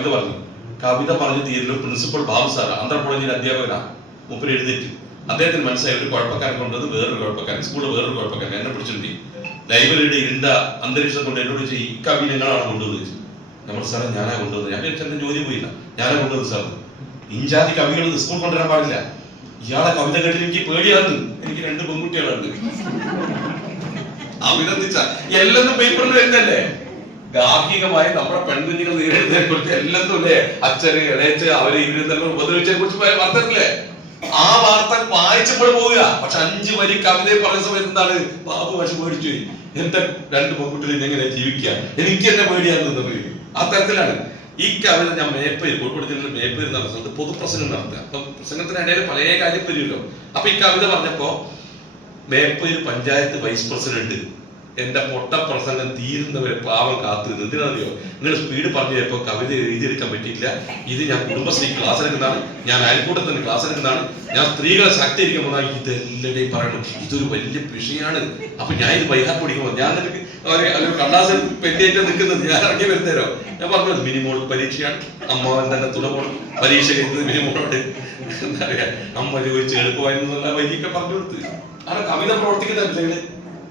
കവിത പറഞ്ഞു. കവിത പറഞ്ഞു തീരുന്നു പ്രിൻസിപ്പൽ ബാബു സാർ ആന്ധ്രാപ്രദേശിലെ അധ്യാപകനാ. മുപ്പിൽ എഴുന്നേറ്റ് അദ്ദേഹത്തിന് മനസ്സിലായി ഒരു കുഴപ്പക്കാരൻ കൊണ്ടത് വേറൊരു കുഴപ്പക്കാരൻ. സ്കൂളിൽ വേറൊരു കുഴപ്പക്കാരൻ. എന്നെ പിടിച്ചിട്ടുണ്ട് ലൈബ്രറിയുടെ ഇരുണ്ട അന്തരീക്ഷം കൊണ്ട് എന്നോട് ചോദിച്ചു ഈ കവി നിങ്ങളാണ് കൊണ്ടുവന്നത്? നമ്മൾ സാറേ ഞാനാ കൊണ്ടുവന്നത്. ഞാൻ വിചാരിച്ചു എന്റെ ജോലി പോയില്ല. ഞാനാ കൊണ്ടുവന്നത് സാർ. ഇഞ്ചാതി കവികൾ സ്കൂൾ കൊണ്ടുവരാൻ പാടില്ല. ഇയാളെ കവിത കേട്ടിട്ട് എനിക്ക് പേടിയാണ് എനിക്ക് രണ്ട് പെൺകുട്ടികളുണ്ട്. അഭിനന്ദിച്ച. എല്ലാം പേപ്പറിൽ വരുന്നല്ലേ ഗാർഹികമായി നമ്മുടെ പെൺകുഞ്ഞുങ്ങൾ നേരിടുന്നതിനെ കുറിച്ച് എല്ലാം തന്നെ അച്ഛന് ഇളയച്ച് അവർ ഇവർ തന്നെ ഉപദ്രവിച്ചതിനെ കുറിച്ച് വർത്തല്ലേ ആ വാർത്ത വായിച്ചപ്പോൾ പോവുക. പക്ഷെ അഞ്ചു വരി കവിത പറഞ്ഞ സമയത്ത് എന്താണ്? ബാബു പക്ഷെ പേടിച്ചു എന്റെ രണ്ട് പെൺകുട്ടികൾ എങ്ങനെ ജീവിക്കുക? എനിക്ക് എന്നെ പേടിയാന്ന് നിന്നത് ആ തരത്തിലാണ്. ഈ കവിത ഞാൻ മേപ്പേര് കോഴിക്കോട് ജില്ലയിൽ മേപ്പേര് നടത്തുന്നത് പൊതുപ്രസംഗം നടത്തുക. അപ്പൊ പ്രസംഗത്തിനിടയിൽ പല കാര്യം വരുമല്ലോ അപ്പൊ ഈ കവിത പറഞ്ഞപ്പോ മേപ്പേര് പഞ്ചായത്ത് വൈസ് പ്രസിഡന്റ് എന്റെ പൊട്ട പ്രസംഗം തീരുന്നവരെ പാവം കാത്തു നിന്ന് എന്തിനാണെന്നറിയോ നിങ്ങൾ സ്പീഡ് പറഞ്ഞു കവിത എഴുതിയെടുക്കാൻ പറ്റിയില്ല ഇത് ഞാൻ കുടുംബശ്രീ ക്ലാസ് എടുക്കുന്നതാണ്. ഞാൻ അയൽക്കൂട്ടത്തിന് ക്ലാസ് എടുക്കുന്നതാണ്. ഞാൻ സ്ത്രീകളെ ശാക്തീകരിക്കുമ്പോൾ ഇതെല്ലാം പറയണം. ഇതൊരു വലിയ വിഷയമാണ് അപ്പൊ ഞാൻ ഇത് വൈകാൻ പഠിക്കുമ്പോൾ ഞാൻ നിനക്ക് കണ്ണാസ് പെറ്റേറ്റ് നിൽക്കുന്നത് ഞാൻ ഇറങ്ങി വരുന്നേരോ? ഞാൻ പറഞ്ഞത് മിനിമോൾ പരീക്ഷയാണ്. അമ്മാവൻ തന്നെ തുടങ്ങും പരീക്ഷ കഴിഞ്ഞത് മിനിമോളോട് എന്താ പറയാ? അമ്മ ചോദിച്ച് എളുപ്പമായിരുന്നുള്ള വൈകിയൊക്കെ പറഞ്ഞു കൊടുത്ത്. അവിടെ കവിത പ്രവർത്തിക്കുന്ന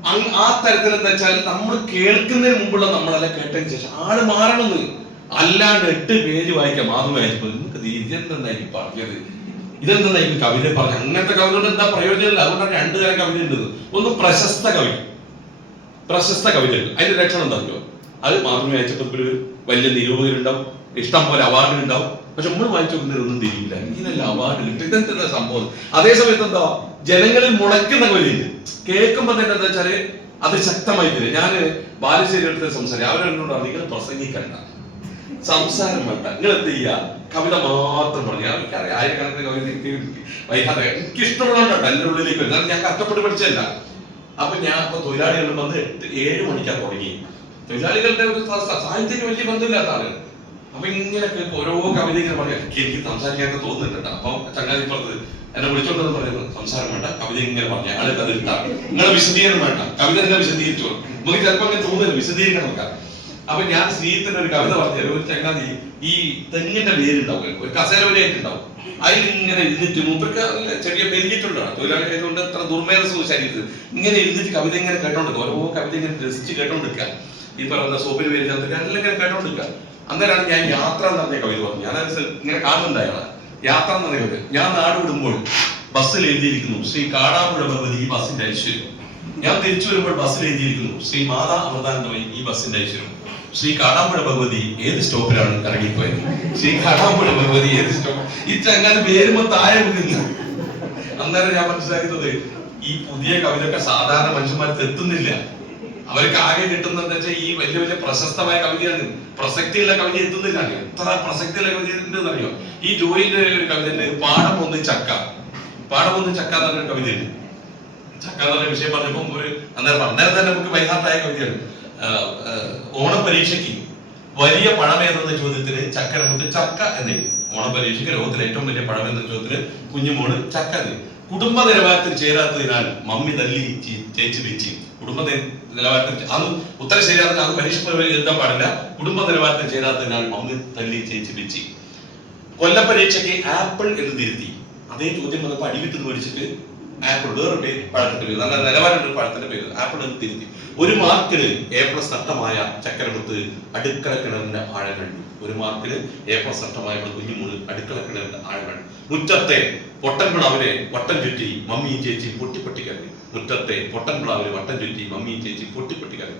ആ തരത്തിൽ എന്താ വെച്ചാൽ നമ്മൾ കേൾക്കുന്നതിന് മുമ്പുള്ള നമ്മളല്ല കേട്ടതിന് ശേഷം ആൾ മാറണമെന്ന് അല്ലാണ്ട് എട്ട് പേര് വായിക്കാം. മാധു വായിച്ചപ്പോ നിങ്ങൾക്ക് ഇത് ഇതെന്താ ഈ പറഞ്ഞത്? ഇതെന്തായിരിക്കും കവിത പറഞ്ഞത്? അങ്ങനത്തെ കവിത കൊണ്ട് എന്താ പ്രയോജനമില്ല. അതുകൊണ്ടാണ് രണ്ടു തരം കവിത ഉണ്ട് ഒന്ന് പ്രശസ്ത കവി. പ്രശസ്ത കവിതകൾ. അതിന്റെ ലക്ഷണം എന്താ അത് മാത്രമേ അയച്ചപ്പോൾ വലിയ നിരൂപകരുണ്ടാവും ഇഷ്ടം പോലെ അവാർഡ് ഉണ്ടാവും പക്ഷെ നമ്മൾ വായിച്ചു നോക്കുന്നതിലൊന്നും തിരിയില്ല. ഇങ്ങനെയല്ല അവാർഡ് കിട്ടും. സംഭവം? അതേസമയത്ത് എന്താ ജനങ്ങളിൽ മുളയ്ക്കുന്ന കവിതയുണ്ട് കേൾക്കുമ്പോൾ തന്നെ എന്താ വെച്ചാൽ അത് ശക്തമായി തരും. ഞാൻ ബാലുശ്ശേരി അടുത്ത് സംസാരിക്കും അവരെന്നോട് പറഞ്ഞു നിങ്ങൾ പ്രസംഗിക്കണ്ട. സംസാരം വേണ്ട. നിങ്ങൾ എന്ത് ചെയ്യുക കവിത മാത്രം പറഞ്ഞു. എനിക്കറിയാം. ആയിരക്കണക്കിന് കവിത വൈകാതെ എനിക്ക് ഇഷ്ടമുള്ളതുകൊണ്ടോ എന്റെ ഉള്ളിലേക്ക് വരുന്നത് ഞാൻ കഷ്ടപ്പെട്ട് പഠിച്ചതല്ല. അപ്പൊ ഞാൻ ഇപ്പൊ തൊഴിലാളികൾ വന്ന് എട്ട് ഏഴ് മണിക്കാണ് തുടങ്ങി. തൊഴിലാളികളുടെ ഒരു സാഹിത്യത്തിന് വലിയ ബന്ധമില്ലാത്ത ആളുകൾ അപ്പൊ ഇങ്ങനെ ഓരോ കവിത ഇങ്ങനെ പറയാം എനിക്ക് സംസാരിക്കാനൊക്കെ തോന്നുന്നുണ്ട്. അപ്പൊ ചങ്ങാതി പറഞ്ഞത് എന്നെ വിളിച്ചോണ്ടെന്ന് പറയുന്നത് സംസാരം വേണ്ട കവിത ഇങ്ങനെ പറഞ്ഞു. അയാളെ അത് ഇട്ടാണ് നിങ്ങളെ വിശദീകരണം വേണ്ട. കവിത തന്നെ വിശദീകരിച്ചു നമുക്ക് ചിലപ്പോൾ അങ്ങനെ തോന്നുന്നു വിശദീകരിക്കണം നമുക്ക് അപ്പൊ ഞാൻ സ്നേഹത്തിന്റെ ഒരു കവിത പറഞ്ഞു ഒരു ചങ്ങാതി ഈ തെങ്ങിന്റെ വേരുണ്ടാവും. ഒരു കസേര വരെയായിട്ടുണ്ടാവും അതിൽ ഇങ്ങനെ ഇരുന്നിട്ട് മൂപ്പർക്ക് ചെറിയ തൊഴിലാളി ആയതുകൊണ്ട് അത്ര ദുർമേധസ് ശരീരത്തിൽ ഇങ്ങനെ ഇരുന്നിട്ട് കവിത ഇങ്ങനെ കേട്ടോണ്ടിരിക്കുക. ഓരോ കവിത ഇങ്ങനെ രസിച്ച് കേട്ടോണ്ടിരിക്കുക. ഈ പറയുന്ന സോപ്പിന് പേര് ചേർത്തിട്ട് എല്ലാം കേട്ടോണ്ടിരിക്കുക. അന്നേരമാണ് ഞാൻ യാത്ര എന്ന് പറഞ്ഞ കവിത പറഞ്ഞു ഞാൻ ഇങ്ങനെ കാണുന്നുണ്ടായാണ് യാത്ര എന്ന് കവിത. ഞാൻ നാട് വിടുമ്പോൾ ബസ്സിൽ എഴുതിയിരിക്കുന്നു. ശ്രീ കാടാമ്പുഴ ഭഗവതി ഈ ബസ്സിന്റെ ഐശ്വര്യം. ഞാൻ തിരിച്ചു വരുമ്പോൾ ബസ്സിൽ എഴുതിയിരിക്കുന്നു. ശ്രീ മാതാ അമൃതാനന്ദമയി ഈ ബസ്സിന്റെ ഐശ്വര്യം. ശ്രീ കാടാമ്പുഴ ഭഗവതി ഏത് സ്റ്റോപ്പിലാണ് ഇറങ്ങിപ്പോയത്? ശ്രീ കാടാമ്പുഴ ഭഗവതി ഏത് സ്റ്റോപ്പ് ഈ ചങ്ങാതി പേരുമ്പോ താഴെ വിടുന്നു അന്നേരം ഞാൻ മനസ്സിലാക്കുന്നത് ഈ പുതിയ കവിതയൊക്കെ സാധാരണ മനുഷ്യന്മാർക്ക് എത്തുന്നില്ല. അവർക്ക് ആകെ കിട്ടുന്നത് ഈ വലിയ വലിയ പ്രശസ്തമായ കവിതയാണ്. പ്രസക്തിയുള്ള കവിത എത്തുന്നില്ല. എത്ര പ്രസക്തിയുള്ള കവിത ഉണ്ടെന്ന് അറിയോ? ഈ ജോയിന്റെ ഒരു കവിത പാഠം ഒന്ന് ചക്ക. പാഠം ഒന്ന് ചക്ക എന്ന് പറഞ്ഞൊരു കവിതയുണ്ട്. ചക്ക എന്ന് പറഞ്ഞ വിഷയം പറഞ്ഞപ്പോൾ ഒരു അന്നേരം അന്നേരം തന്നെ നമുക്ക് വൈകാട്ടായ കവിതയാണ്. ഓണ പരീക്ഷയ്ക്ക് വലിയ പഴം ഏതെന്ന ചോദ്യത്തിന് ചക്കരമുത്ത് ചക്ക എന്ന് ഓണ ഓണപരീക്ഷയ്ക്ക് ലോകത്തിലെ ഏറ്റവും വലിയ പഴം എന്ന ചോദ്യത്തിന് കുഞ്ഞുമോൾ ചക്ക എന്ന് എഴുതി. കുടുംബ നിലവാരത്തിൽ ചേരാത്തതിനാൽ മമ്മി തല്ലി ചേച്ചി വെച്ച് കുടുംബ നിലവാരത്തിൽ അത് ഉത്തരം ശരിയാണെന്ന് അത് പരീക്ഷ എഴുതാൻ പാടില്ല. കുടുംബ നിലവാരത്തിൽ ചേരാത്തതിനാൽ അമ്മ തല്ലി ചേച്ചി വെച്ചി. കൊല്ലപരീക്ഷയ്ക്ക് ആപ്പിൾ എന്ന് തിരുത്തി. അതേ ചോദ്യം വന്നപ്പോൾ അടിവിട്ട് മേടിച്ചിട്ട് ആപ്പിൾ വേറെ പേര് പഴത്തിന്റെ പേര് നല്ല നിലവാരമുള്ള പഴത്തിന്റെ പേര്. ആപ്പിൾ എന്ന് തിരുത്തി. ഒരു മാർക്കിന് എ പ്ലസ് നഷ്ടമായ ചക്കരമുത്ത് അടുക്കള കിണറിന്റെ ആഴം കണ്ടു. ഒരു മാർക്കിന് എ പ്ലസ് നഷ്ടമായ കുഞ്ഞുമൂട് അടുക്കള കിണറിന്റെ ആഴം കണ്ടു. മുറ്റത്തെ പൊട്ടൻപിളാവിനെ വട്ടം ചുറ്റി മമ്മിയും ചേച്ചിയും പൊട്ടിപ്പൊട്ടി കരഞ്ഞു മുറ്റത്തെ പൊട്ടൻപിളാവിനെ വട്ടം ചുറ്റി മമ്മിയും ചേച്ചിയും പൊട്ടിപ്പൊട്ടി കരഞ്ഞു